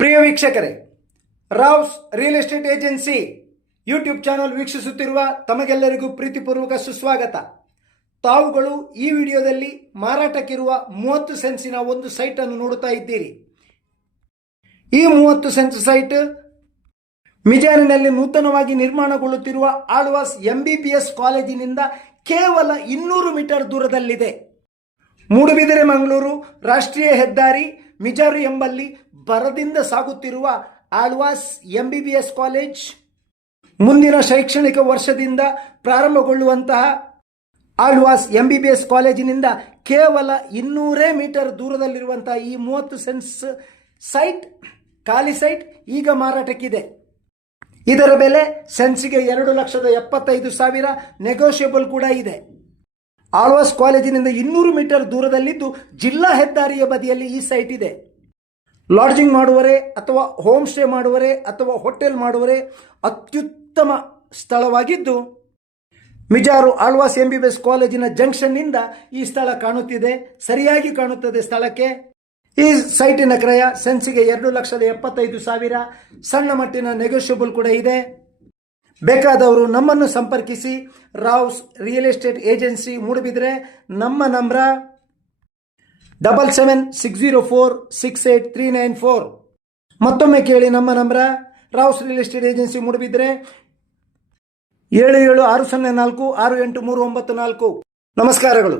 ಪ್ರಿಯ ವೀಕ್ಷಕರೇ, Rao's real estate agency YouTube channel ವೀಕ್ಷಿಸುತ್ತಿರುವ ತಮಗೆಲ್ಲರಿಗೂ ಪ್ರೀತಿಪೂರ್ವಕ ಸುಸ್ವಾಗತ. ತಾವುಗಳು ಈ ವಿಡಿಯೋದಲ್ಲಿ ಮಾರಾಟಕ್ಕಿರುವ 30 ಸೆನ್ಸಿನ ಒಂದು ಸೈಟ್ ಅನ್ನು ನೋಡುತ್ತಾ ಇದ್ದೀರಿ. ಈ 30 ಸೆನ್ಸ್ ಸೈಟ್ ಮಿಜಾರಿನಲ್ಲಿ ನೂತನವಾಗಿ ನಿರ್ಮಾಣಗೊಳ್ಳುತ್ತಿರುವ ಆಳ್ವಾಸ್ MBBS ಕಾಲೇಜಿನಿಂದ ಕೇವಲ 200 ಮೀಟರ್ ದೂರದಲ್ಲಿದೆ. ಮೂಡುಬಿದಿರೆ ಮಂಗಳೂರು ರಾಷ್ಟ್ರೀಯ ಹೆದ್ದಾರಿ ಮಿಜಾರು ಎಂಬಲ್ಲಿ ಬರದಿಂದ ಸಾಗುತ್ತಿರುವ ಆಳ್ವಾಸ್ MBBS ಕಾಲೇಜ್ ಮುಂದಿನ ಶೈಕ್ಷಣಿಕ ವರ್ಷದಿಂದ ಪ್ರಾರಂಭಗೊಳ್ಳುವಂತಹ ಆಳ್ವಾಸ್ MBBS ಕಾಲೇಜಿನಿಂದ ಕೇವಲ 200 ಮೀಟರ್ ದೂರದಲ್ಲಿರುವಂತಹ ಈ 30 ಸೆನ್ಸ್ ಸೈಟ್, ಖಾಲಿ ಸೈಟ್ ಈಗ ಮಾರಾಟಕ್ಕಿದೆ. ಇದರ ಬೆಲೆ ಸೆನ್ಸಿಗೆ 2,75,000, ನೆಗೋಷಿಯಬಲ್ ಕೂಡ ಇದೆ. ಆಳ್ವಾಸ್ ಕಾಲೇಜಿನಿಂದ 200 ಮೀಟರ್ ದೂರದಲ್ಲಿದ್ದು ಜಿಲ್ಲಾ ಹೆದ್ದಾರಿಯ ಬದಿಯಲ್ಲಿ ಈ ಸೈಟ್ ಇದೆ. ಲಾಡ್ಜಿಂಗ್ ಮಾಡುವರೆ ಅಥವಾ ಹೋಮ್ ಸ್ಟೇ ಮಾಡುವರೆ ಅಥವಾ ಹೋಟೆಲ್ ಮಾಡುವರೆ ಅತ್ಯುತ್ತಮ ಸ್ಥಳವಾಗಿದ್ದು, ಮಿಜಾರು ಆಳ್ವಾಸ್ MBBS ಕಾಲೇಜಿನ ಜಂಕ್ಷನ್ನಿಂದ ಈ ಸ್ಥಳ ಕಾಣುತ್ತಿದೆ, ಸರಿಯಾಗಿ ಕಾಣುತ್ತದೆ ಸ್ಥಳಕ್ಕೆ. ಈ ಸೈಟಿನ ಕ್ರಯ ಸೆನ್ಸಿಗೆ 2,75,000, ಸಣ್ಣ ಮಟ್ಟಿನ ನೆಗೋಷಿಯಬಲ್ ಕೂಡ ಇದೆ. ಬೇಕಾದವರು ನಮ್ಮನ್ನು ಸಂಪರ್ಕಿಸಿ. Rao's real estate agency Moodbidri. ನಮ್ಮ ನಂಬರ 7760468394. ಮತ್ತೊಮ್ಮೆ ಕೇಳಿ, ನಮ್ಮ number Rao's real estate agency Moodbidri 7760468394. ನಮಸ್ಕಾರಗಳು.